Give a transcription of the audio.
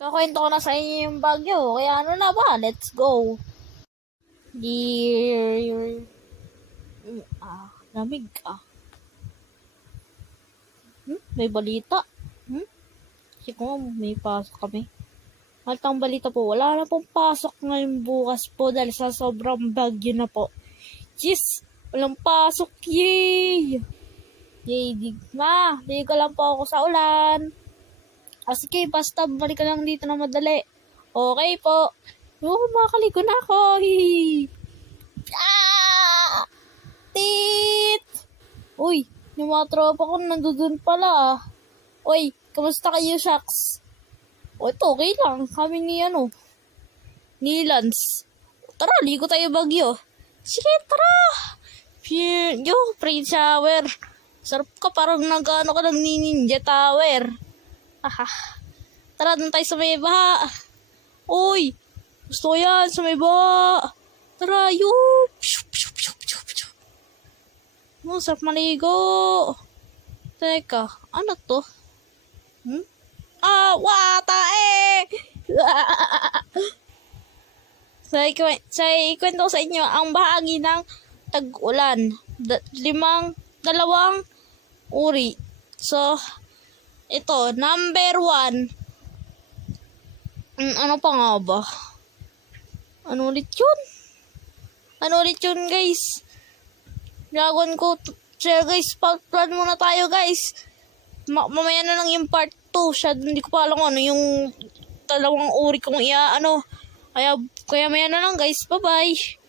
Kakwento ko na sa inyo yung Bagyo. Kaya ano na ba? Let's go. Dear... lamig may balita. Kasi ko may pasok kami. At ang balita po, wala na pong pasok ngayon bukas po dahil sa sobrang bagyo na po. Yes! Walang pasok! Yay! Yay! Di ka lang po ako sa ulan. Sige, basta balik ka lang dito na madali. Okay po. Makakaligo na ako. Tit! Uy, yung mga tropa ko nandun pala. Uy, kamusta kayo, Shucks? Ito, okay lang. Kami ni Lance. Tara, ligo tayo Bagyo. Sige, tara! Free shower. Sarap ka, parang nag-ano ka ng Ninja Tower. Tara, doon tayo sa may baha. Uy, gusto ko yan, sa may baha. Tara, sarap maligo. Teka, ano to? Wata eh! Ikwento ko sa inyo ang bahagi ng tag-ulan. Dalawang uri. So, ito, number 1. Ano pa nga ba? Ano ulit yun, guys? Gagawin ko. Siya, guys, plan muna tayo, guys. Mamaya na lang yung part 2. Siya, hindi ko pa alam ano yung dalawang uri kong kaya maya na lang, guys. Bye-bye.